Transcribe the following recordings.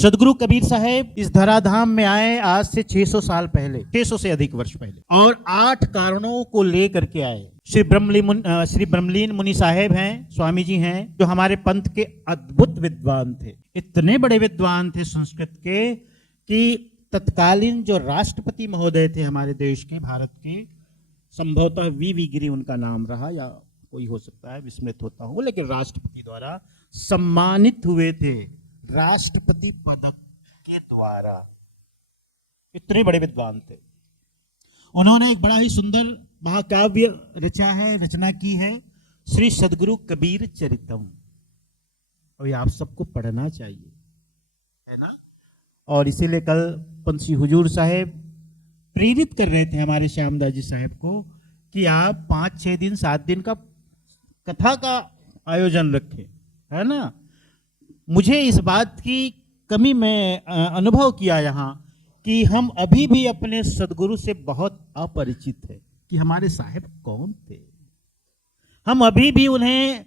सदगुरु कबीर साहब इस धराधाम में आए आज से 600 साल पहले, 600 से अधिक वर्ष पहले, और 8 कारणों को लेकर के आए। श्री ब्रह्मलीन मुनि साहेब हैं, स्वामी जी हैं, जो हमारे पंथ के अद्भुत विद्वान थे। इतने बड़े विद्वान थे संस्कृत के कि तत्कालीन जो राष्ट्रपति महोदय थे हमारे देश के, भारत के, संभवतः वी गिरी उनका नाम रहा, या कोई हो सकता है, विस्मृत होता हूं, लेकिन राष्ट्रपति द्वारा सम्मानित हुए थे, राष्ट्रपति पदक के द्वारा। इतने बड़े विद्वान थे। उन्होंने एक बड़ा ही सुंदर महाकाव्य रचना की है, श्री सदगुरु कबीर चरितम। और ये आप सबको पढ़ना चाहिए, है ना। और इसीलिए कल पंत श्री हुजूर साहेब प्रेरित कर रहे थे हमारे श्यामदास जी साहेब को कि आप 5-6 दिन 7 दिन का कथा का आयोजन रखें, है ना। मुझे इस बात की कमी में अनुभव किया यहाँ कि हम अभी भी अपने सदगुरु से बहुत अपरिचित है कि हमारे साहेब कौन थे। हम अभी भी उन्हें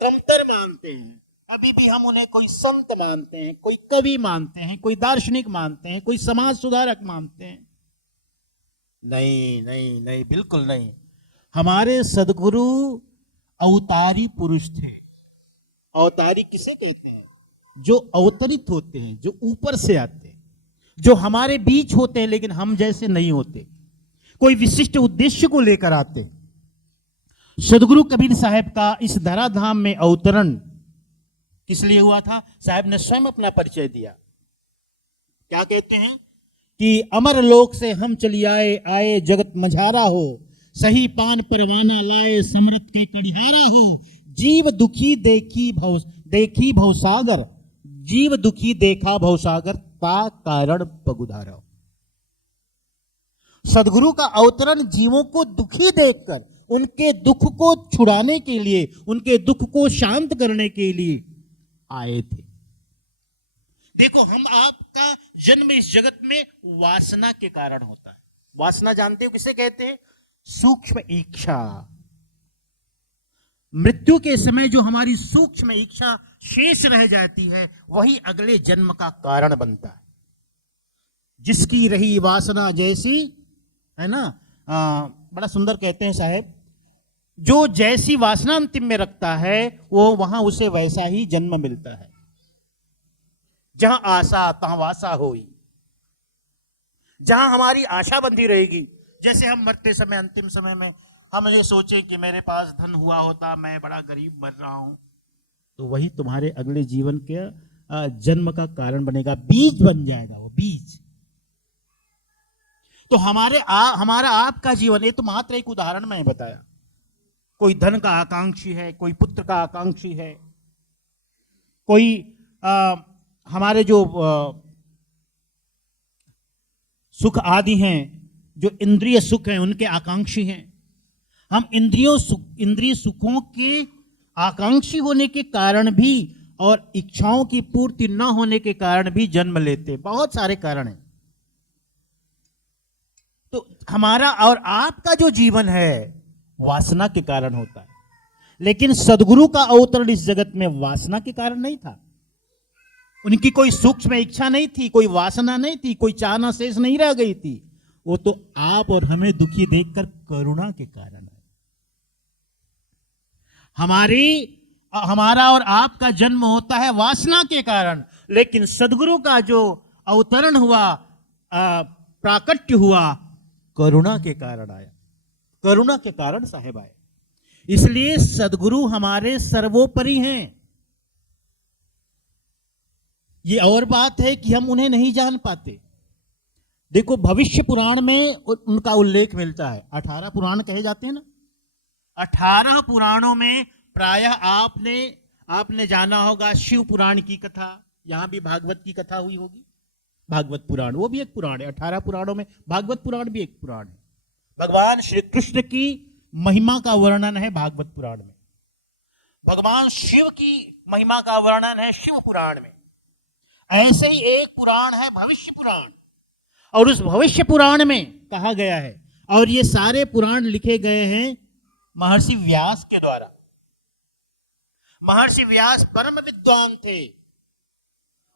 कमतर मानते हैं, अभी भी हम उन्हें कोई संत मानते हैं, कोई कवि मानते हैं, कोई दार्शनिक मानते हैं, कोई समाज सुधारक मानते हैं। नहीं नहीं नहीं, बिल्कुल नहीं। हमारे सदगुरु अवतारी पुरुष थे। अवतारी किसे कहते हैं? जो अवतरित होते हैं, जो ऊपर से आते हैं, जो हमारे बीच होते हैं लेकिन हम जैसे नहीं होते, कोई विशिष्ट उद्देश्य को लेकर आते हैं। सदगुरु कबीर साहब का इस धराधाम में अवतरण किस लिए हुआ था? साहब ने स्वयं अपना परिचय दिया। क्या कहते हैं कि अमर लोक से हम चली आए जगत मझारा हो, सही पान परवाना लाए समृत के कड़िहारा हो, जीव दुखी देखी भवसागर, जीव दुखी देखा भवसागर, ता कारण पगुधारा। सदगुरु का अवतरण जीवों को दुखी देखकर उनके दुख को छुड़ाने के लिए, उनके दुख को शांत करने के लिए आए थे। देखो, हम आपका जन्म इस जगत में वासना के कारण होता है। वासना जानते हो किसे कहते हैं? सूक्ष्म इच्छा। मृत्यु के समय जो हमारी सूक्ष्म इच्छा शेष रह जाती है, वही अगले जन्म का कारण बनता है। जिसकी रही वासना जैसी, है ना। बड़ा सुंदर कहते हैं साहब, जो जैसी वासना अंतिम में रखता है वो वहां उसे वैसा ही जन्म मिलता है। जहां आशा तहां वासा होई। जहां हमारी आशा बंधी रहेगी, जैसे हम मरते समय, अंतिम समय में हम ये सोचे कि मेरे पास धन हुआ होता, मैं बड़ा गरीब मर रहा हूं, तो वही तुम्हारे अगले जीवन के जन्म का कारण बनेगा, बीज बन जाएगा वो बीज। तो हमारा आपका जीवन, ये तो मात्र एक उदाहरण मैंने बताया। कोई धन का आकांक्षी है, कोई पुत्र का आकांक्षी है, कोई हमारे जो सुख आदि हैं, जो इंद्रिय सुख हैं, उनके आकांक्षी हैं। हम इंद्रिय सुखों के आकांक्षी होने के कारण भी और इच्छाओं की पूर्ति न होने के कारण भी जन्म लेते। बहुत सारे कारण हैं। तो हमारा और आपका जो जीवन है वासना के कारण होता है, लेकिन सदगुरु का अवतरण इस जगत में वासना के कारण नहीं था। उनकी कोई सूक्ष्म इच्छा नहीं थी, कोई वासना नहीं थी, कोई चाहना शेष नहीं रह गई थी। वो तो आप और हमें दुखी देखकर करुणा के कारण है। हमारा और आपका जन्म होता है वासना के कारण, लेकिन सदगुरु का जो अवतरण हुआ, प्राकट्य हुआ, करुणा के कारण आया। करुणा के कारण साहेब आए। इसलिए सदगुरु हमारे सर्वोपरि हैं। ये और बात है कि हम उन्हें नहीं जान पाते। देखो, भविष्य पुराण में उनका उल्लेख मिलता है। 18 पुराण कहे जाते हैं ना। 18 पुराणों में प्रायः आपने जाना होगा शिव पुराण की कथा। यहां भी भागवत की कथा हुई होगी। भागवत पुराण, वो भी एक पुराण है। 18 पुराणों में भागवत पुराण भी एक पुराण है। भगवान श्री कृष्ण की महिमा का वर्णन है भागवत पुराण में। भगवान शिव की महिमा का वर्णन है शिव पुराण में। ऐसे ही एक पुराण है भविष्य पुराण, और उस भविष्य पुराण में कहा गया है, और ये सारे पुराण लिखे गए हैं महर्षि व्यास के द्वारा। महर्षि व्यास परम विद्वान थे।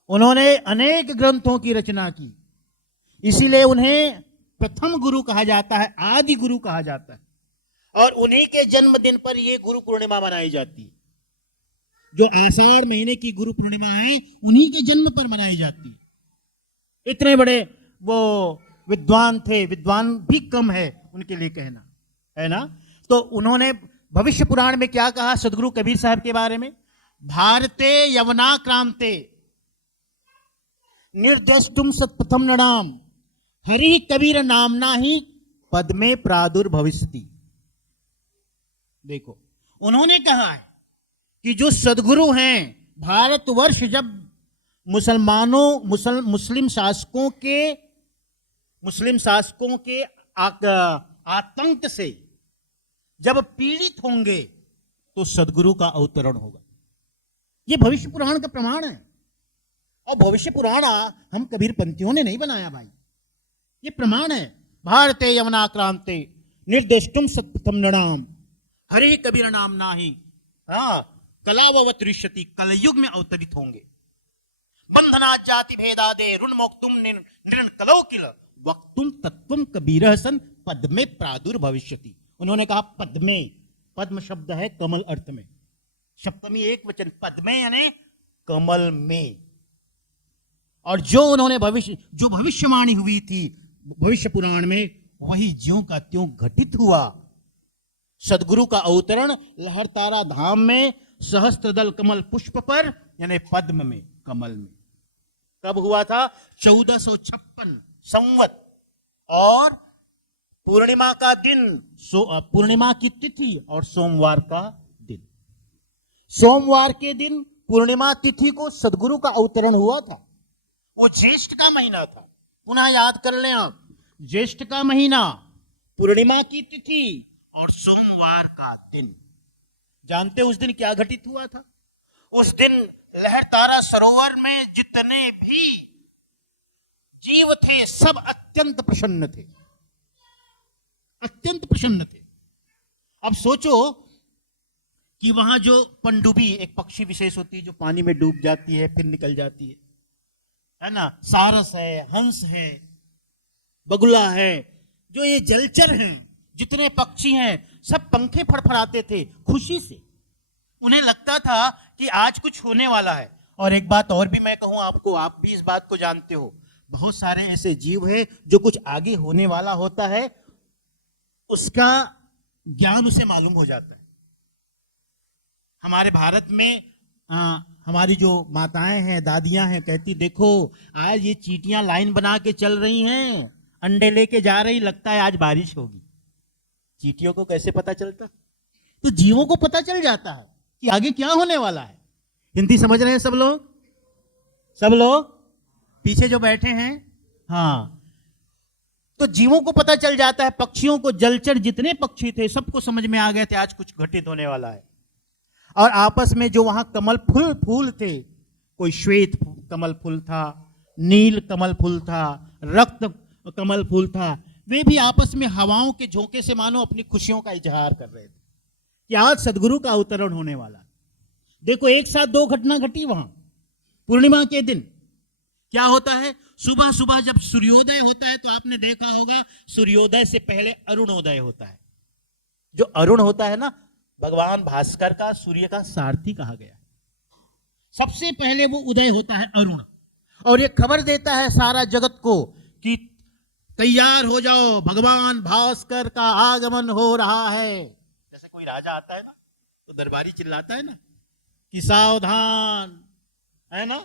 उन्होंने अनेक ग्रंथों की रचना की, इसीलिए उन्हें प्रथम गुरु कहा जाता है, आदि गुरु कहा जाता है। और उन्हीं के जन्मदिन पर यह गुरु पूर्णिमा मनाई जाती है। जो आषाढ़ महीने की गुरु पूर्णिमा है उन्हीं के जन्म पर मनाई जाती है। इतने बड़े वो विद्वान थे, विद्वान भी कम है उनके लिए कहना, है ना। तो उन्होंने भविष्य पुराण में क्या कहा सदगुरु कबीर साहब के बारे में? भारते यवनाक्रांते निर्दष्टुम सत्प्रथम नृणाम हरि कबीर नामना ही पद में प्रादुर्भविष्यति। देखो, उन्होंने कहा है कि जो सदगुरु हैं, भारतवर्ष जब मुस्लिम शासकों के आतंक से जब पीड़ित होंगे तो सदगुरु का अवतरण होगा। यह भविष्य पुराण का प्रमाण है। और भविष्य पुराण हम कबीर पंथियों ने नहीं बनाया भाई, ये प्रमाण है। भारते यवनाक्रांते निर्दिष्टुम सत्प्रथम नृणाम हरे कबीर नाम नाही कलावतरिष्यति, कलयुग में अवतरित होंगे। बंधना जाति भेदादे ऋण मोक्तुम निर्ण कलो किल वक्तुम तत्वम कबीर सन पद में प्रादुर्भविष्यति। उन्होंने कहा पद में, पद्म शब्द है कमल अर्थ में, सप्तमी एक वचन, पद में यानी कमल में। और जो उन्होंने जो भविष्यवाणी हुई थी भविष्य पुराण में, वही ज्यों का त्यों घटित हुआ। सदगुरु का अवतरण लहरतारा धाम में सहस्त्रदल कमल पुष्प पर यानी पद्म में, कमल में। कब हुआ था? 1456 संवत। और पूर्णिमा का दिन, पूर्णिमा की तिथि और सोमवार का दिन। सोमवार के दिन पूर्णिमा तिथि को सदगुरु का अवतरण हुआ था। वो ज्येष्ठ का महीना था। पुनः याद कर लें आप, ज्येष्ठ का महीना, पूर्णिमा की तिथि और सोमवार का दिन। जानते उस दिन क्या घटित हुआ था? उस दिन लहरतारा सरोवर में जितने भी जीव थे सब अत्यंत प्रसन्न थे, अत्यंत प्रसन्न थे। अब सोचो कि वहां जो पनडुब्बी, एक पक्षी विशेष होती है जो पानी में डूब जाती है फिर निकल जाती है ना, सारस है, हंस है, बगुला है, जो ये जलचर हैं, जितने पक्षी हैं, सब पंखे फड़फड़ाते थे खुशी से। उन्हें लगता था कि आज कुछ होने वाला है। और एक बात और भी मैं कहूं आपको, आप भी इस बात को जानते हो, बहुत सारे ऐसे जीव हैं जो कुछ आगे होने वाला होता है उसका ज्ञान उसे मालूम हो जाता है। हमारे भारत में हमारी जो माताएं हैं, दादियां हैं, कहती देखो आज ये चींटियां लाइन बना के चल रही हैं, अंडे लेके जा रही, लगता है आज बारिश होगी। चींटियों को कैसे पता चलता? तो जीवों को पता चल जाता है कि आगे क्या होने वाला है। हिंदी समझ रहे हैं सब लोग? सब लोग पीछे जो बैठे हैं, हाँ, तो जीवों को पता चल जाता है, पक्षियों को, जलचर जितने पक्षी थे सबको समझ में आ गए थे आज कुछ घटित होने वाला है। और आपस में जो वहां कमल फूल थे, कोई श्वेत कमल फूल था, नील कमल फूल था, रक्त कमल फूल था, वे भी आपस में हवाओं के झोंके से मानो अपनी खुशियों का इजहार कर रहे थे कि आज सदगुरु का अवतरण होने वाला। देखो एक साथ दो घटना घटी वहां पूर्णिमा के दिन। क्या होता है? सुबह सुबह जब सूर्योदय होता है तो आपने देखा होगा सूर्योदय से पहले अरुणोदय होता है। जो अरुण होता है ना, भगवान भास्कर का सूर्य का सारथी कहा गया है। सबसे पहले वो उदय होता है अरुण, और ये खबर देता है सारा जगत को कि तैयार हो जाओ, भगवान भास्कर का आगमन हो रहा है। जैसे कोई राजा आता है ना तो दरबारी चिल्लाता है ना कि सावधान, है ना,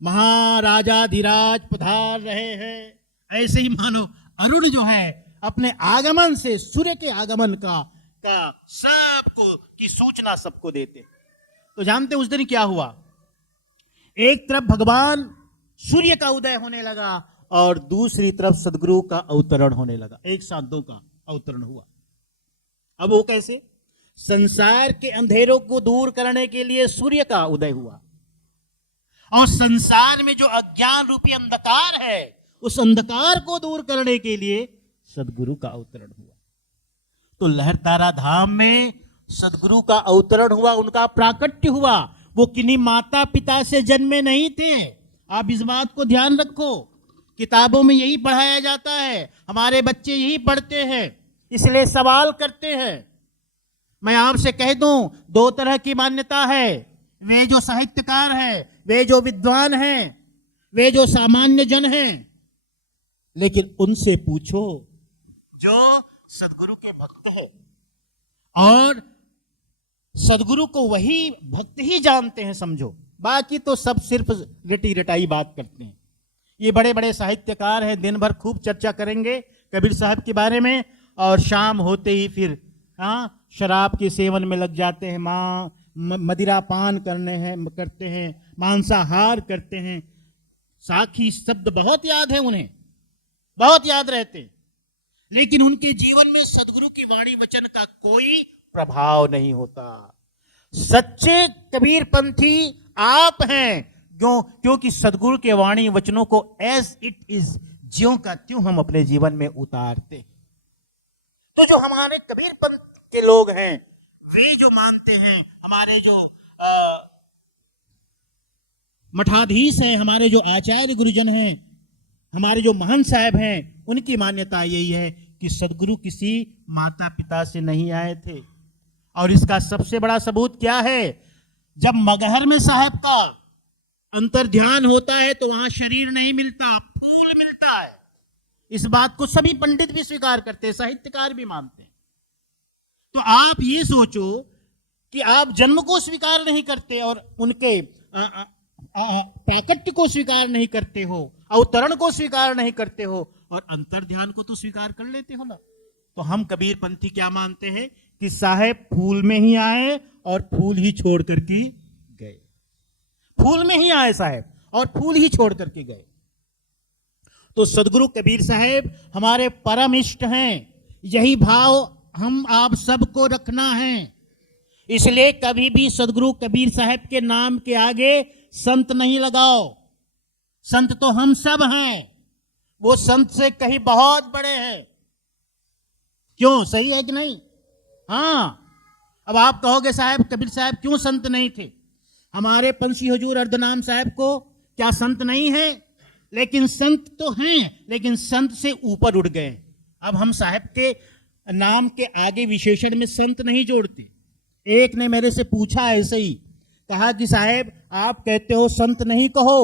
महाराजाधिराज पधार रहे हैं। ऐसे ही मानो अरुण जो है अपने आगमन से, सूर्य के आगमन का सबको की सूचना सबको देते। तो जानते उस दिन क्या हुआ? एक तरफ भगवान सूर्य का उदय होने लगा और दूसरी तरफ सदगुरु का अवतरण होने लगा। एक साथ दो का अवतरण हुआ। अब वो कैसे? संसार के अंधेरों को दूर करने के लिए सूर्य का उदय हुआ, और संसार में जो अज्ञान रूपी अंधकार है उस अंधकार को दूर करने के लिए सदगुरु का अवतरण हुआ। तो लहरतारा धाम में सदगुरु का अवतरण हुआ, उनका प्राकट्य हुआ। वो किन्हीं माता पिता से जन्मे नहीं थे। आप इस बात को ध्यान रखो, किताबों में यही पढ़ाया जाता है, हमारे बच्चे यही पढ़ते हैं, इसलिए सवाल करते हैं। मैं आपसे कह दूं, दो तरह की मान्यता है। वे जो साहित्यकार हैं, वे जो विद्वान हैं, वे जो सामान्य जन हैं, लेकिन उनसे पूछो जो सदगुरु के भक्त हैं, और सदगुरु को वही भक्त ही जानते हैं, समझो। बाकी तो सब सिर्फ रटी रटाई बात करते हैं। ये बड़े बड़े साहित्यकार हैं, दिन भर खूब चर्चा करेंगे कबीर साहब के बारे में, और शाम होते ही फिर शराब के सेवन में लग जाते हैं, मदिरा पान करते हैं, मांसाहार करते हैं। साखी शब्द बहुत याद है उन्हें, बहुत याद रहते हैं, लेकिन उनके जीवन में सदगुरु की वाणी वचन का कोई प्रभाव नहीं होता। सच्चे कबीर पंथी आप हैं, क्योंकि सदगुरु के वाणी वचनों को एज इट इज, ज्यों का त्यों हम अपने जीवन में उतारते हैं। तो जो हमारे कबीर पंथ के लोग हैं, वे जो मानते हैं, हमारे जो मठाधीश हैं, हमारे जो आचार्य गुरुजन हैं, हमारे जो महान साहब हैं, उनकी मान्यता यही है कि सदगुरु किसी माता पिता से नहीं आए थे। और इसका सबसे बड़ा सबूत क्या है? जब मगहर में साहब का अंतर ध्यान होता है तो वहां शरीर नहीं मिलता, फूल मिलता है। इस बात को सभी पंडित भी स्वीकार करते हैं, साहित्यकार भी मानते हैं। तो आप ये सोचो कि आप जन्म को स्वीकार नहीं करते और उनके प्राकट्य को स्वीकार नहीं करते हो, अवतरण को स्वीकार नहीं करते हो, और अंतर ध्यान को तो स्वीकार कर लेते हो ना। तो हम कबीर पंथी क्या मानते हैं कि साहेब फूल में ही आए और फूल ही छोड़ करके गए। फूल में ही आए साहेब और फूल ही छोड़ करके गए। तो सदगुरु कबीर साहेब हमारे परम इष्ट हैं। यही भाव हम आप सबको रखना है। इसलिए कभी भी सदगुरु कबीर साहब के नाम के आगे संत नहीं लगाओ। संत तो हम सब हैं, वो संत से कहीं बहुत बड़े हैं। क्यों, सही है कि नहीं? हाँ। अब आप कहोगे साहब कबीर साहब क्यों संत नहीं थे? हमारे पंछी हुजूर अर्धनाम साहब को क्या संत नहीं है? लेकिन संत तो हैं, लेकिन संत से ऊपर उठ गए। अब हम साहब के नाम के आगे विशेषण में संत नहीं जोड़ते। एक ने मेरे से पूछा ऐसे ही, कहा कि साहब आप कहते हो संत नहीं कहो,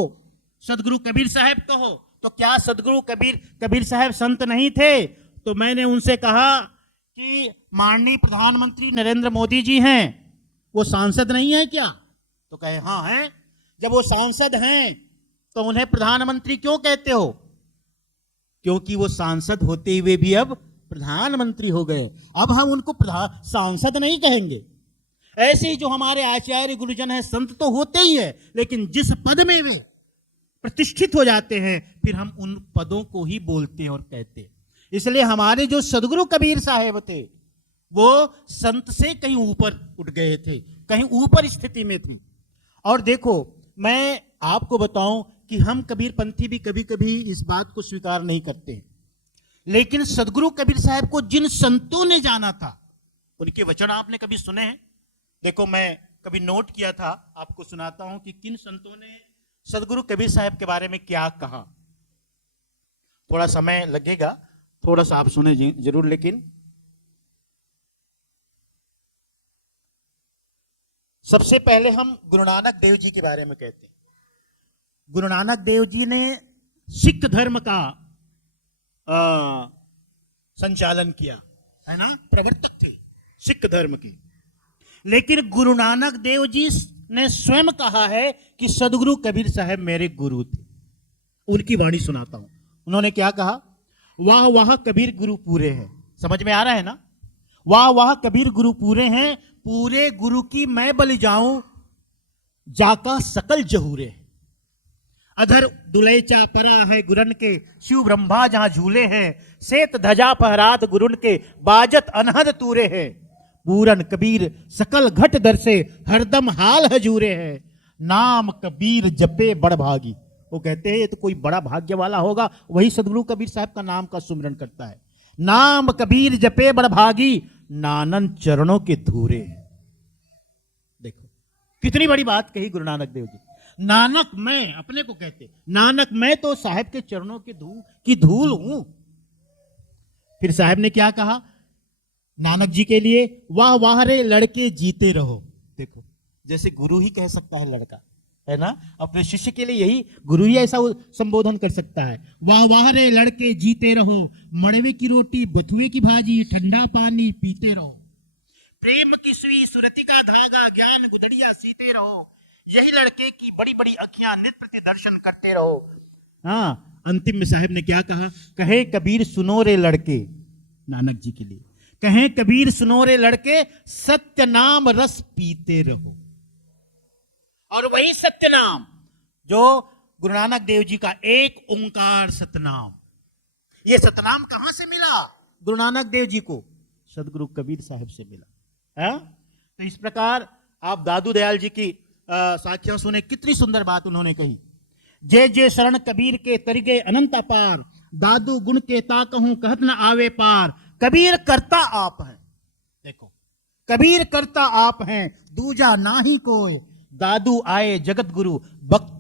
सदगुरु कबीर साहब कहो, तो क्या सदगुरु कबीर साहब संत नहीं थे? तो मैंने उनसे कहा कि माननीय प्रधानमंत्री नरेंद्र मोदी जी हैं, वो सांसद नहीं है क्या? तो कहे हाँ हैं। जब वो सांसद हैं तो उन्हें प्रधानमंत्री क्यों कहते हो? क्योंकि वो सांसद होते हुए भी अब प्रधानमंत्री हो गए। अब हम उनको सांसद नहीं कहेंगे। ऐसे ही जो हमारे आचार्य गुरुजन हैं, संत तो होते ही है, लेकिन जिस पद में वे प्रतिष्ठित हो जाते हैं फिर हम उन पदों को ही बोलते हैं और कहते हैं। इसलिए हमारे जो सदगुरु कबीर साहेब थे वो संत से कहीं ऊपर उठ गए थे, कहीं ऊपर स्थिति में थे। और देखो मैं आपको बताऊं कि हम कबीर पंथी भी कभी कभी इस बात को स्वीकार नहीं करते, लेकिन सदगुरु कबीर साहब को जिन संतों ने जाना था उनके वचन आपने कभी सुने हैं? देखो मैं कभी नोट किया था, आपको सुनाता हूं कि किन संतों ने सदगुरु कबीर साहब के बारे में क्या कहा। थोड़ा समय लगेगा, थोड़ा सा आप सुने जरूर। लेकिन सबसे पहले हम गुरु नानक देव जी के बारे में कहते हैं। गुरु नानक देव जी ने सिख धर्म का संचालन किया, है ना, प्रवर्तक थे सिख धर्म के। लेकिन गुरु नानक देव जी ने स्वयं कहा है कि सदगुरु कबीर साहब मेरे गुरु थे। उनकी वाणी सुनाता हूं। उन्होंने क्या कहा? वाह वाह कबीर गुरु पूरे हैं। समझ में आ रहा है ना? वाह वाह कबीर गुरु पूरे हैं, पूरे गुरु की मैं बलि जाऊं, जाका सकल जहूरे। अधर दुलेचा परा है गुरन के, शिव ब्रह्मा जहां झूले हैं, सेत धजा फहरात गुरुन के, बाजत अनहद तूरे हैं। पूरन कबीर सकल घट दर से, हरदम हाल हजूरे हैं। नाम कबीर जपे बड़ भागी। वो कहते हैं ये तो कोई बड़ा भाग्य वाला होगा, वही सदगुरु कबीर साहब का नाम का सुमिरन करता है। नाम कबीर जपे बड़ भागी, नानन चरणों के धूरे। देखो कितनी बड़ी बात कही गुरु नानक देव जी। नानक मैं, अपने को कहते, नानक मैं तो साहब के चरणों की धूल हूं। फिर साहब ने क्या कहा नानक जी के लिए, वाह वाह रे लड़के जीते रहो। देखो, जैसे गुरु ही कह सकता है लड़का, है ना, अपने शिष्य के लिए यही गुरु ही ऐसा संबोधन कर सकता है। वाह वाह रे लड़के जीते रहो, मड़वे की रोटी बथुए की भाजी, ठंडा पानी पीते रहो, प्रेम की सुई सुरति का धागा, ज्ञान गुदड़िया सीते रहो, यही लड़के की बड़ी बड़ी अखियां नित प्रति दर्शन करते रहो। हाँ, अंतिम में साहब ने क्या कहा, कहे कबीर सुनो रे लड़के, नानक जी के लिए कहे कबीर सुनो रे लड़के, सत्य नाम रस पीते रहो। और वही सत्य नाम जो गुरु नानक देव जी का एक ओंकार सतनाम, ये सतनाम कहां से मिला गुरु नानक देव जी को? सदगुरु कबीर साहब से मिला है। तो इस प्रकार आप दादू दयाल जी की साखियां सुने, कितनी सुंदर बात उन्होंने कही। जय जय शरण कबीर के तरिगे अनंत अपार, दादू गुण के ताकहूं कहत न आवे पार, कबीर करता आप हैं। देखो, कबीर करता आप हैं, दूजा नाही कोय, दादू आए जगत गुरु,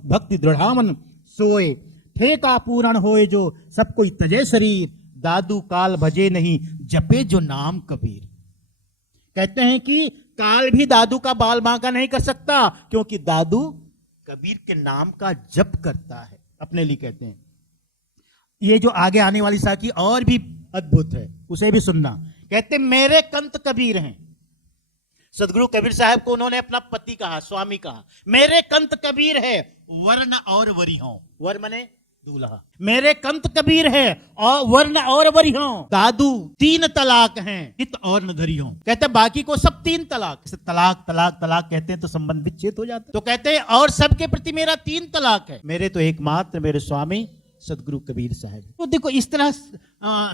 भक्ति दृढ़ामन सोए, ठेका पूरण होए जो सब कोई तजे शरीर, दादू काल भजे नहीं जपे जो नाम कबीर। कहते हैं कि काल भी दादू का बाल बांका नहीं कर सकता, क्योंकि दादू कबीर के नाम का जप करता है, अपने लिए कहते हैं। ये जो आगे आने वाली साखी और भी अद्भुत है, उसे भी सुनना। कहते मेरे कंत कबीर हैं, सदगुरु कबीर साहब को उन्होंने अपना पति कहा, स्वामी कहा। मेरे कंत कबीर है, वर्ण और वरी हो, वर मने दूल्हा, मेरे कंत कबीर है और वर्ण और वरी हो, दादू 3 तलाक हैं, हित और न धरी हो। कहते बाकी को सब 3 तलाक, तलाक तलाक तलाक कहते हैं तो संबंध विच्छेद हो जाता है, तो कहते हैं और सबके प्रति मेरा 3 तलाक है, मेरे तो एकमात्र मेरे स्वामी सदगुरु कबीर साहब। तो देखो, इस तरह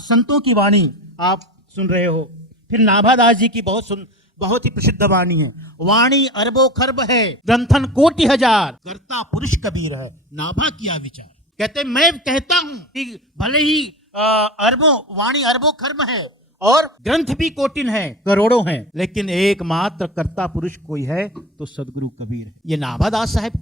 संतों की वाणी आप सुन रहे हो। फिर नाभादास जी की बहुत ही प्रसिद्ध वाणी है, वाणी अरबों खरब है, ग्रंथन कोटि हजार, करता पुरुष कबीर है, नाभा किया विचार। कहते मैं कहता हूं कि भले ही अरबों वाणी अरबों खरब है और ग्रंथ भी कोटिन है, करोड़ों हैं, लेकिन एकमात्र कर्ता पुरुष कोई है तो सदगुरु कबीर है। ये नाभादास साहब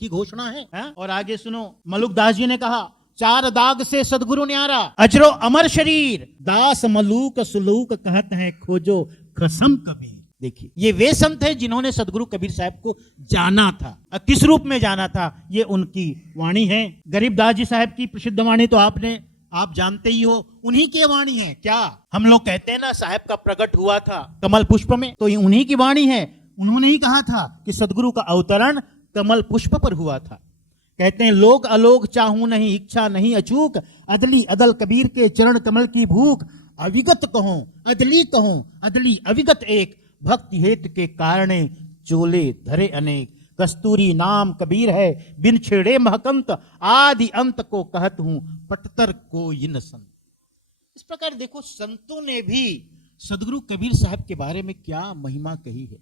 की घोषणा है। और आगे सुनो, मलुकदास जी ने कहा, 4 दाग से सदगुरु न्यारा, अजरो अमर शरीर, दास मलूक सुलूक कहत है खोजो खसम कबीर। देखिए, ये वे संत हैं जिन्होंने सदगुरु कबीर साहब को जाना था। किस रूप में जाना था, ये उनकी वाणी है। गरीबदास जी साहब की प्रसिद्ध वाणी तो आप जानते ही हो, उन्हीं की वाणी है। क्या हम लोग कहते हैं ना, साहब का प्रकट हुआ था कमल पुष्प में, तो ये उन्हीं की वाणी है। उन्होंने ही कहा था कि सदगुरु का अवतरण कमल पुष्प पर हुआ था। कहते हैं, लोग अलोक चाहूं नहीं, इच्छा नहीं अचूक, अदली अदल कबीर के चरण कमल की भूख, अविगत कहो अदली कहो अदली अविगत एक, भक्ति हेतु के कारणे चोले धरे अनेक, कस्तूरी नाम कबीर है बिन छेड़े महकंत, आदि अंत को कहत हूं पटतर को इन संत। इस प्रकार देखो, संतों ने भी सदगुरु कबीर साहब के बारे में क्या महिमा कही है।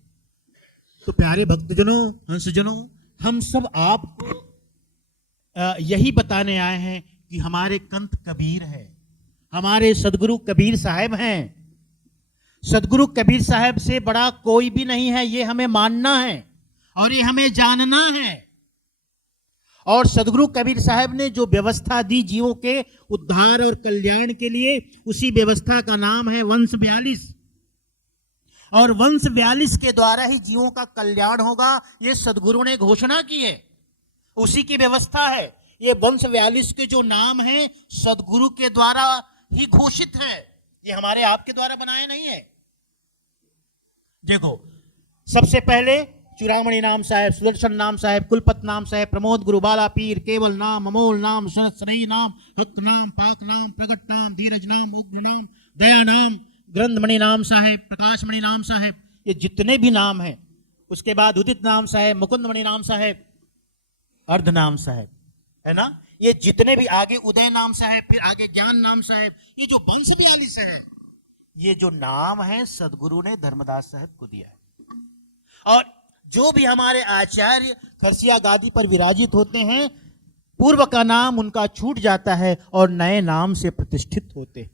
तो प्यारे भक्तजनों, हंसजनों, हम सब आपको यही बताने आए हैं कि हमारे कंत कबीर है, हमारे सदगुरु कबीर साहब हैं। सदगुरु कबीर साहब से बड़ा कोई भी नहीं है, ये हमें मानना है और ये हमें जानना है। और सदगुरु कबीर साहब ने जो व्यवस्था दी जीवों के उद्धार और कल्याण के लिए, उसी व्यवस्था का नाम है वंश 42। और वंश 42 के द्वारा ही जीवों का कल्याण होगा, ये सदगुरु ने घोषणा की है, उसी की व्यवस्था है। ये वंश 42 के जो नाम है सदगुरु के द्वारा ही घोषित है, ये हमारे आपके द्वारा बनाया नहीं है। देखो, सबसे पहले चूड़ामणि नाम साहेब, सुदर्शन नाम साहेब, कुलपत नाम साहेब, प्रमोद गुरुबाला पीर, केवल नाम, अमोल नाम, सरई नाम, हक नाम, पाक नाम, प्रगट नाम, धीरज नाम, उग्र नाम, दया नाम, ग्रंथमणि नाम साहेब, प्रकाशमणि नाम साहेब, ये जितने भी नाम हैं। उसके बाद उदित नाम साहेब, मुकुंदमणि नाम साहेब, अर्ध नाम साहेब, है ना, ये जितने भी आगे उदय नाम साहेब, फिर आगे ज्ञान नाम साहेब, ये जो वंश 42 है, ये जो नाम है सदगुरु ने धर्मदास साहब को दिया है। और जो भी हमारे आचार्य खरसिया गादी पर विराजित होते हैं, पूर्व का नाम उनका छूट जाता है और नए नाम से प्रतिष्ठित होते हैं।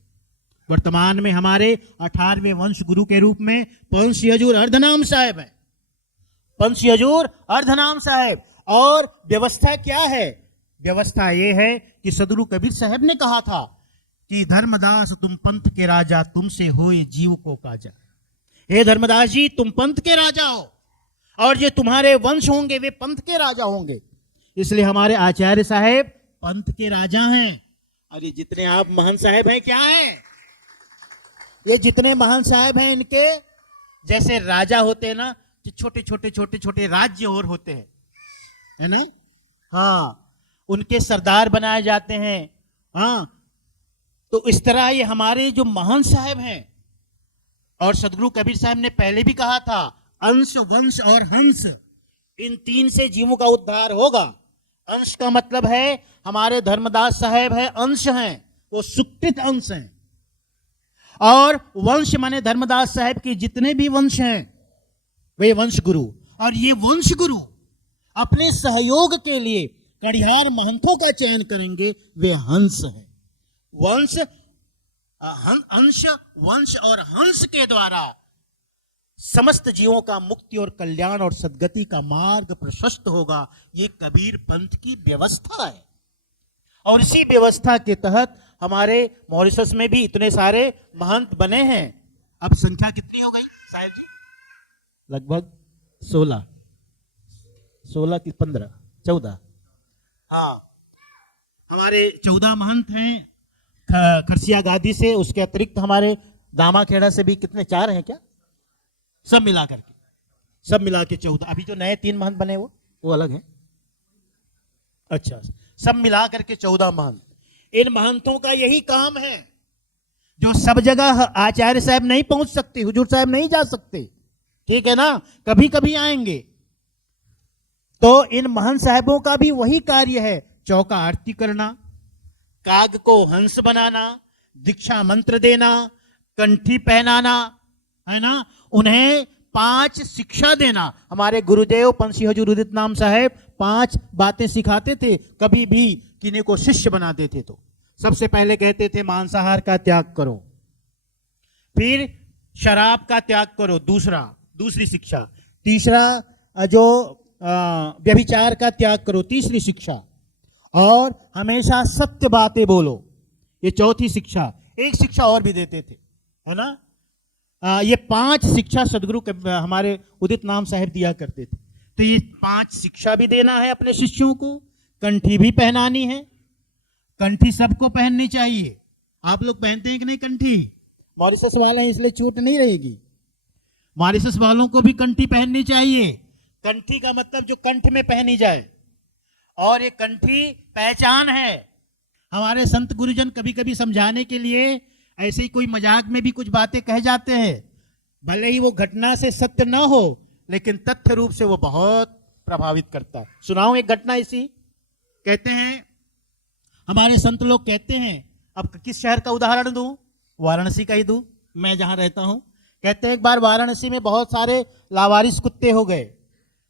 वर्तमान में हमारे 18वें वंश गुरु के रूप में पंच यजुर अर्धनाम साहेब हैं। पंच हजूर अर्धनाम साहेब। और व्यवस्था क्या है? व्यवस्था ये है कि सदगुरु कबीर साहब ने कहा था कि धर्मदास तुम पंथ के राजा, तुमसे होए जीव को काजा। हे धर्मदास जी, तुम पंथ के राजा हो और ये तुम्हारे वंश होंगे वे पंथ के राजा होंगे। इसलिए हमारे आचार्य साहेब पंथ के राजा हैं। अरे जितने आप महंत साहेब हैं क्या हैं? ये जितने महंत साहेब हैं इनके जैसे राजा होते हैं ना, छोटे छोटे छोटे छोटे राज्य और होते हैं, है ना? हाँ, उनके सरदार बनाए जाते हैं। हाँ, तो इस तरह ये हमारे जो महंत साहेब हैं, और सदगुरु कबीर साहब ने पहले भी कहा था अंश वंश और हंस, इन तीन से जीवों का उद्धार होगा। अंश का मतलब है हमारे धर्मदास साहेब है, अंश हैं, वो सुकृत अंश हैं। और वंश माने धर्मदास साहेब के जितने भी वंश हैं वे वंश गुरु, और ये वंश गुरु अपने सहयोग के लिए कड़िहार महंतों का चयन करेंगे, वे हंस हैं। वंश अंश वंश और हंस के द्वारा समस्त जीवों का मुक्ति और कल्याण और सद्गति का मार्ग प्रशस्त होगा। ये कबीर पंथ की व्यवस्था है। और इसी व्यवस्था के तहत हमारे मॉरिशस में भी इतने सारे महंत बने हैं। अब संख्या कितनी हो गई साहब जी? लगभग 16 की 15 14। हाँ, हमारे 14 महंत हैं खरसिया गादी से। उसके अतिरिक्त हमारे दामा खेड़ा से भी कितने, 4 हैं क्या? सब मिला के 14। अभी जो नए 3 महंत बने वो अलग है। अच्छा, सब मिला करके 14 महंत। इन महंतों का यही काम है जो सब जगह आचार्य साहब नहीं पहुंच सकते, हुजूर साहब नहीं जा सकते, ठीक है ना? कभी कभी आएंगे। तो इन महंत साहबों का भी वही कार्य है, चौका आरती करना, काग को हंस बनाना, दीक्षा मंत्र देना, कंठी पहनाना, है ना? उन्हें 5 शिक्षा देना। हमारे गुरुदेव पंसी हजूर उदित नाम साहेब 5 बातें सिखाते थे। कभी भी किन्हीं को शिष्य बनाते थे तो सबसे पहले कहते थे मांसाहार का त्याग करो, फिर शराब का त्याग करो, दूसरी शिक्षा। तीसरा जो व्यभिचार का त्याग करो, तीसरी शिक्षा। और हमेशा सत्य बातें बोलो, ये चौथी शिक्षा। एक शिक्षा और भी देते थे, है ना? ये 5 शिक्षा सदगुरु हमारे उदित नाम साहेब दिया करते थे। तो ये 5 शिक्षा भी देना है अपने शिष्यों को, कंठी भी पहनानी है। कंठी सबको पहननी चाहिए। आप लोग पहनते हैं कि नहीं कंठी? मॉरिशस वाले हैं इसलिए छूट नहीं रहेगी। मॉरिशस वालों को भी कंठी पहननी चाहिए। कंठी का मतलब जो कंठ में पहनी जाए, और ये कंठी पहचान है। हमारे संत गुरुजन कभी कभी समझाने के लिए ऐसे ही कोई मजाक में भी कुछ बातें कह जाते हैं, भले ही वो घटना से सत्य ना हो, लेकिन तथ्य रूप से वो बहुत प्रभावित करता है। सुनाऊं एक घटना ऐसी। कहते हैं हमारे संत लोग कहते हैं, अब किस शहर का उदाहरण दूं? वाराणसी का ही दूं, मैं जहां रहता हूं। कहते हैं एक बार वाराणसी में बहुत सारे लावारिस कुत्ते हो गए।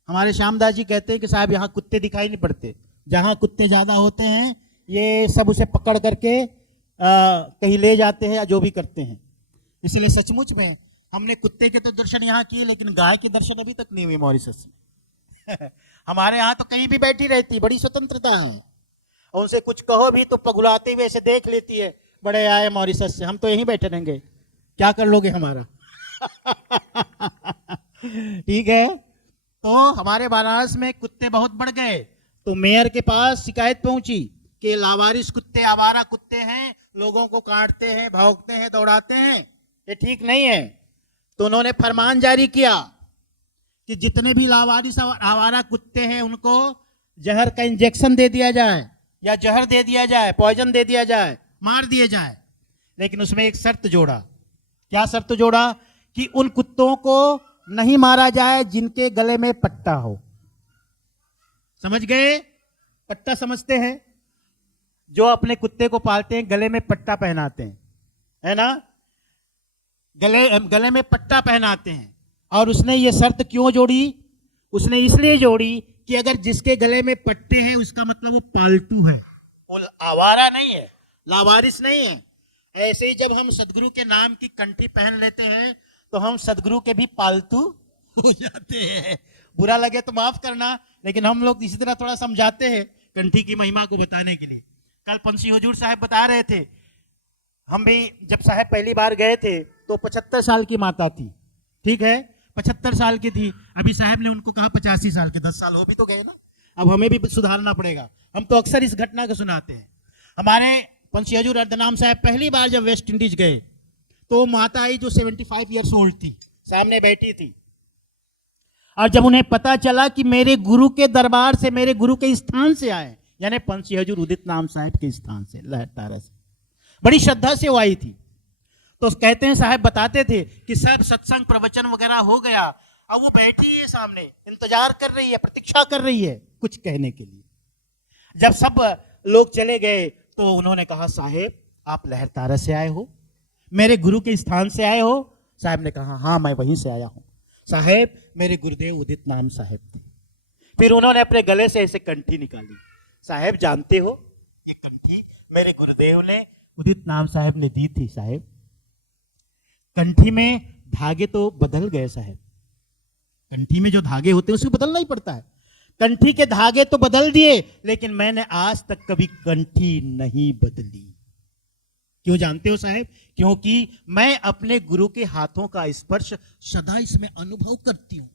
हमारे श्यामदास जी कहते हैं कि साहब यहाँ कुत्ते दिखाई नहीं पड़ते, जहां कुत्ते ज्यादा होते हैं ये सब उसे पकड़ करके कहीं ले जाते हैं या जो भी करते हैं। इसलिए सचमुच में हमने कुत्ते के तो दर्शन यहाँ किए, लेकिन गाय के दर्शन अभी तक नहीं हुए मॉरिशस में। हमारे यहाँ तो कहीं भी बैठी रहती, बड़ी स्वतंत्रता है। और उनसे कुछ कहो भी तो पगुलाते हुए ऐसे देख लेती है, बड़े आए मॉरिशस से, हम तो यहीं बैठे रहेंगे, क्या कर लोगे हमारा? ठीक है। तो हमारे बनारस में कुत्ते बहुत बढ़ गए, तो मेयर के पास शिकायत पहुंची कि लावारिस कुत्ते, आवारा कुत्ते हैं, लोगों को काटते हैं, भौंकते हैं, दौड़ाते हैं, ये ठीक नहीं है। तो उन्होंने फरमान जारी किया कि जितने भी लावारिस आवारा कुत्ते हैं उनको जहर का इंजेक्शन दे दिया जाए, या जहर दे दिया जाए, पॉइजन दे दिया जाए, मार दिए जाए। लेकिन उसमें एक शर्त जोड़ा। क्या शर्त जोड़ा? कि उन कुत्तों को नहीं मारा जाए जिनके गले में पट्टा हो। समझ गए? पट्टा समझते हैं? जो अपने कुत्ते को पालते हैं गले में पट्टा पहनाते हैं, है ना? गले में पट्टा पहनाते हैं। और उसने ये शर्त क्यों जोड़ी? उसने इसलिए जोड़ी कि अगर जिसके गले में पट्टे हैं उसका मतलब वो पालतू है, वो आवारा नहीं है, लावारिस नहीं है। ऐसे ही जब हम सदगुरु के नाम की कंठी पहन लेते हैं तो हम सदगुरु के भी पालतू हो जाते हैं। बुरा लगे तो माफ करना, लेकिन हम लोग इसी तरह थोड़ा समझाते हैं कंठी की महिमा को बताने के लिए। कल पंछी हुजूर साहब बता रहे थे, हम भी जब साहब पहली बार गए थे तो 75 साल की माता थी, ठीक है, 75 साल की थी। अभी साहब ने उनको कहा 85 साल के, 10 साल हो भी तो गए ना, अब हमें भी सुधारना पड़ेगा। हम तो अक्सर इस घटना को सुनाते हैं। हमारे पंछी हुजूर अर्धनाम साहब पहली बार जब वेस्ट इंडीज गए तो माता आई जो 75 ईयर्स ओल्ड थी, सामने बैठी थी। और जब उन्हें पता चला कि मेरे गुरु के दरबार से, मेरे गुरु के स्थान से आए, यानी पंछी हुजूर उदित नाम साहब के स्थान से, लहरतारा से, बड़ी श्रद्धा से वो आई थी। तो कहते हैं साहब बताते थे कि सब सत्संग प्रवचन वगैरह हो गया, अब वो बैठी है सामने, इंतजार कर रही है, प्रतीक्षा कर रही है कुछ कहने के लिए। जब सब लोग चले गए तो उन्होंने कहा, साहेब आप लहरतारा से आए हो, मेरे गुरु के स्थान से आए हो? साहब ने कहा, हाँ मैं वहीं से आया हूं साहेब, मेरे गुरुदेव उदित नाम साहब थे। फिर उन्होंने अपने गले से ऐसे कंठी निकाली। साहेब जानते हो ये कंठी मेरे गुरुदेव ने, उदित नाम साहब ने दी थी साहेब। कंठी में धागे तो बदल गए साहब, कंठी में जो धागे होते हैं उसको बदलना ही पड़ता है। कंठी के धागे तो बदल दिए, लेकिन मैंने आज तक कभी कंठी नहीं बदली। क्यों जानते हो साहब? क्योंकि मैं अपने गुरु के हाथों का स्पर्श सदा इसमें अनुभव करती हूं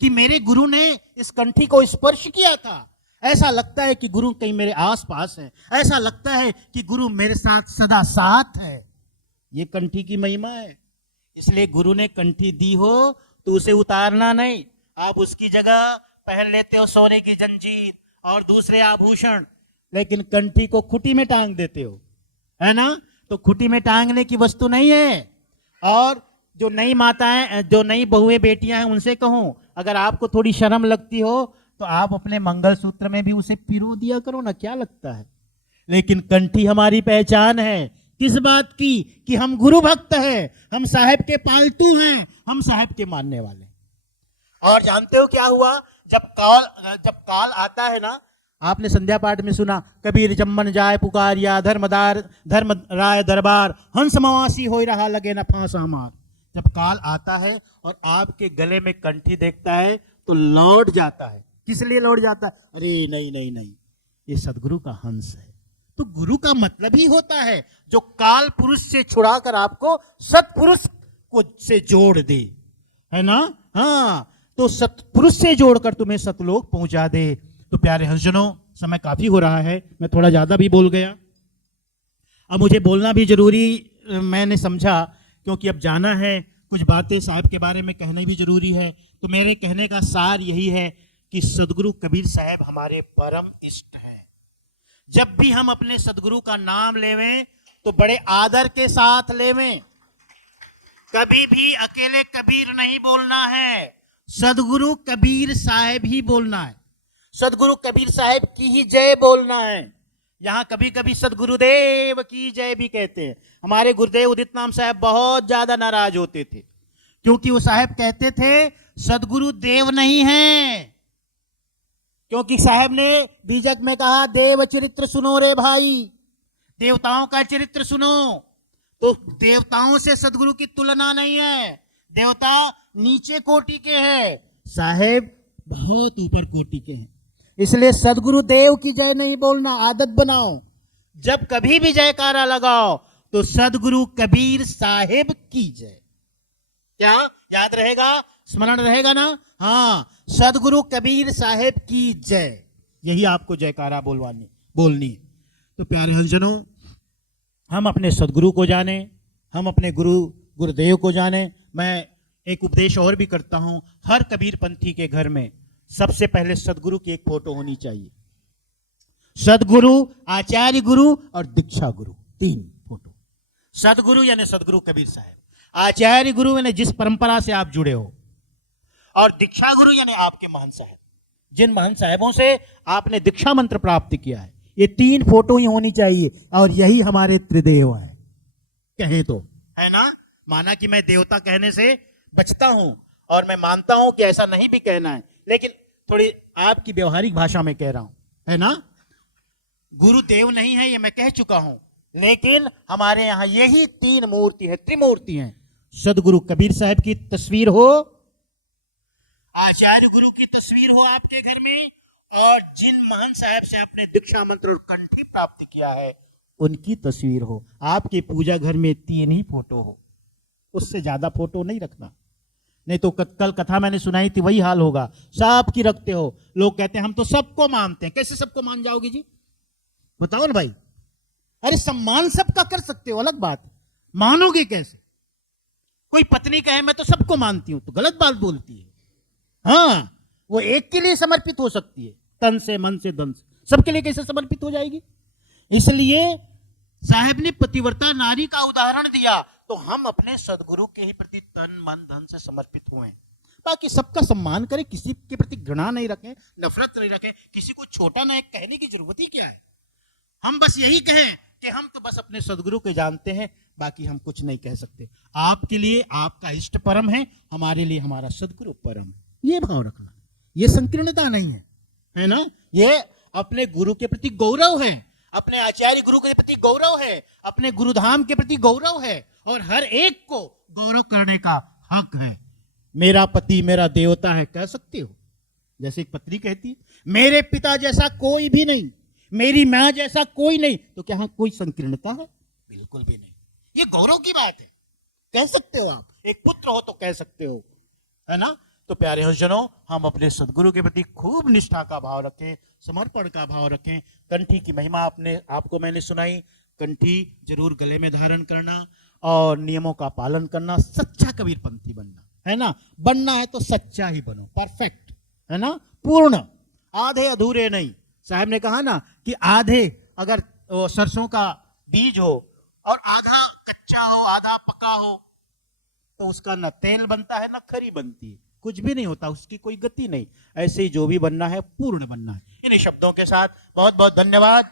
कि मेरे गुरु ने इस कंठी को स्पर्श किया था। ऐसा लगता है कि गुरु कहीं मेरे आसपास है, ऐसा लगता है कि गुरु मेरे साथ सदा साथ है। ये कंठी की महिमा है। इसलिए गुरु ने कंठी दी हो तो उसे उतारना नहीं। आप उसकी जगह पहन लेते हो सोने की जंजीर और दूसरे आभूषण, लेकिन कंठी को खुटी में टांग देते हो, है ना? तो खुटी में टांगने की वस्तु नहीं है। और जो नई माताएं, जो नई बहुएं बेटियां हैं, उनसे कहूं, अगर आपको थोड़ी शर्म लगती हो तो आप अपने मंगलसूत्र में भी उसे पिरो दिया करो ना, क्या लगता है? लेकिन कंठी हमारी पहचान है किस बात की? कि हम गुरु भक्त हैं, हम साहब के पालतू हैं, हम साहब के मानने वाले। और जानते हो क्या हुआ? जब काल आता है ना, आपने संध्या पाठ में सुना, कबीर जम्मन जाय पुकारिया, धर्म राय दरबार, हंस मवासी हो रहा लगे न फांसा मार। जब काल आता है और आपके गले में कंठी देखता है तो लौट जाता है। किस लिए लौट जाता है? अरे नहीं नहीं नहीं, ये सदगुरु का हंस है। तो गुरु का मतलब ही होता है जो काल पुरुष से छुड़ाकर आपको सत्पुरुष को से जोड़ दे, है ना? हाँ, तो सत्पुरुष से जोड़कर तुम्हें सतलोक पहुंचा दे। तो प्यारे हंसजनों, समय काफी हो रहा है, मैं थोड़ा ज्यादा भी बोल गया। अब मुझे बोलना भी जरूरी मैंने समझा, क्योंकि अब जाना है, कुछ बातें साहब के बारे में कहना भी जरूरी है। तो मेरे कहने का सार यही है कि सदगुरु कबीर साहब हमारे परम इष्ट हैं। जब भी हम अपने सदगुरु का नाम लेवें तो बड़े आदर के साथ लेवें। कभी भी अकेले कबीर नहीं बोलना है, सदगुरु कबीर साहब ही बोलना है। सदगुरु कबीर साहब की ही जय बोलना है। यहां कभी कभी सदगुरुदेव की जय भी कहते हैं। हमारे गुरुदेव उदित नाम साहब बहुत ज्यादा नाराज होते थे, क्योंकि वो साहब कहते थे सदगुरु देव नहीं है। क्योंकि साहब ने बीजक में कहा, देव चरित्र सुनो रे भाई, देवताओं का चरित्र सुनो। तो देवताओं से सदगुरु की तुलना नहीं है, देवता नीचे कोटि के हैं, साहेब बहुत ऊपर कोटि के हैं। इसलिए सदगुरु देव की जय नहीं बोलना, आदत बनाओ। जब कभी भी जयकारा लगाओ तो सदगुरु कबीर साहेब की जय। क्या याद रहेगा, स्मरण रहेगा ना? हाँ, सदगुरु कबीर साहेब की जय, यही आपको जयकारा बोलनी है। तो प्यारे हंसजनों, हम अपने सदगुरु को जाने, हम अपने गुरुदेव को जाने। मैं एक उपदेश और भी करता हूं, हर कबीर पंथी के घर में सबसे पहले सदगुरु की एक फोटो होनी चाहिए। सदगुरु, आचार्य गुरु और दीक्षा गुरु, 3 फोटो। सदगुरु यानी सदगुरु कबीर साहब, आचार्य गुरु यानी जिस परंपरा से आप जुड़े हो, और दीक्षा गुरु यानी आपके महंत साहब, जिन महंत साहबों से आपने दीक्षा मंत्र प्राप्त किया है। ये 3 फोटो ही होनी चाहिए, और यही हमारे त्रिदेव है, कहें तो, है ना? माना कि मैं देवता कहने से बचता हूं, और मैं मानता हूं कि ऐसा नहीं भी कहना है, लेकिन थोड़ी आपकी व्यवहारिक भाषा में कह रहा हूं, है ना? गुरुदेव नहीं है, ये मैं कह चुका हूं, लेकिन हमारे यहां यही 3 मूर्ति है, त्रिमूर्ति हैं। सदगुरु कबीर साहब की तस्वीर हो, आचार्य गुरु की तस्वीर हो आपके घर में, और जिन महान साहब से आपने दीक्षा मंत्र और कंठी प्राप्त किया है उनकी तस्वीर हो। आपके पूजा घर में 3 ही फोटो हो, उससे ज्यादा फोटो नहीं रखना, नहीं तो कल कथा मैंने सुनाई थी वही हाल होगा, सबकी रखते हो। लोग कहते हैं हम तो सबको मानते हैं। कैसे सबको मान जाओगे जी, बताओ ना भाई। अरे सम्मान सबका कर सकते हो, अलग बात, मानोगे कैसे? कोई पत्नी कहे मैं तो सबको मानती हूं, तो गलत बात बोलती है। हाँ, वो एक के लिए समर्पित हो सकती है, तन से मन से धन से, सबके लिए कैसे समर्पित हो जाएगी? इसलिए साहब ने पतिव्रता नारी का उदाहरण दिया, तो हम अपने सदगुरु के ही प्रति तन मन धन से समर्पित हुए। बाकी सबका सम्मान करें, किसी के प्रति घृणा नहीं रखें, नफरत नहीं रखें, किसी को छोटा ना कहने की जरूरत ही क्या है। हम बस यही कहें कि हम तो बस अपने सदगुरु के जानते हैं, बाकी हम कुछ नहीं कह सकते। आपके लिए आपका इष्ट परम है, हमारे लिए हमारा सदगुरु परम है, ये भाव रखना। ये संकीर्णता नहीं है ना, ये अपने गुरु के प्रति गौरव है, अपने आचार्य गुरु के प्रति गौरव है, अपने गुरुधाम के प्रति गौरव है, और हर एक को गौरव करने का हक है। मेरा पति मेरा देवता है कह सकते हो, जैसे एक पत्नी कहती है मेरे पिता जैसा कोई भी नहीं, मेरी मां जैसा कोई नहीं, तो क्या कोई संकीर्णता है? बिल्कुल भी नहीं, ये गौरव की बात है, कह सकते हो आप। एक पुत्र हो तो कह सकते हो, है ना। तो प्यारे हजनों, हम अपने सदगुरु के प्रति खूब निष्ठा का भाव रखें, समर्पण का भाव रखें। कंठी की महिमा आपको मैंने सुनाई, कंठी जरूर गले में धारण करना और नियमों का पालन करना, सच्चा कबीरपंथी बनना, है ना। बनना है तो सच्चा ही बनो, परफेक्ट, है ना, पूर्ण, आधे अधूरे नहीं। साहब ने कहा ना कि आधे अगर सरसों का बीज हो और आधा कच्चा हो आधा पका हो, तो उसका न तेल बनता है न खरी बनती है, कुछ भी नहीं होता, उसकी कोई गति नहीं। ऐसे ही जो भी बनना है पूर्ण बनना है। इन शब्दों के साथ बहुत बहुत धन्यवाद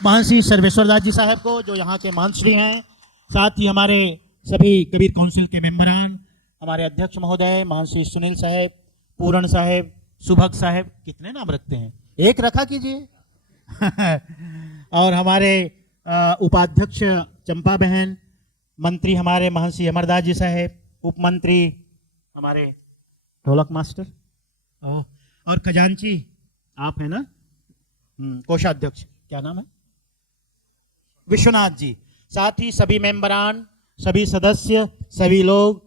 महर्षि सर्वेश्वर दास जी साहब को, जो यहाँ के महंतश्री हैं, साथ ही हमारे सभी कबीर काउंसिल के मेंबरान, हमारे अध्यक्ष महोदय महर्षि सुनील साहब, पूरण साहब, सुभग साहब, कितने नाम रखते हैं, एक रखा कीजिए और हमारे उपाध्यक्ष चंपा बहन, मंत्री हमारे महर्षि अमरदास जी साहब, उप मंत्री हमारे ढोलक मास्टर, और खजांची आप है ना, कोषाध्यक्ष क्या नाम है, विश्वनाथ जी, साथ ही सभी मेंबरान, सभी सदस्य, सभी लोग,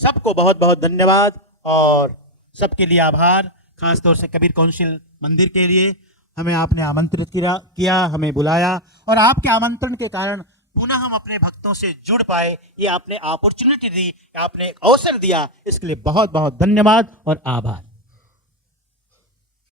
सबको बहुत बहुत धन्यवाद और सबके लिए आभार। खासतौर से कबीर काउंसिल मंदिर के लिए हमें आपने आमंत्रित किया, हमें बुलाया, और आपके आमंत्रण के कारण पुनः हम अपने भक्तों से जुड़ पाए, ये आपने अपॉर्चुनिटी दी, आपने एक अवसर दिया, इसके लिए बहुत बहुत धन्यवाद और आभार।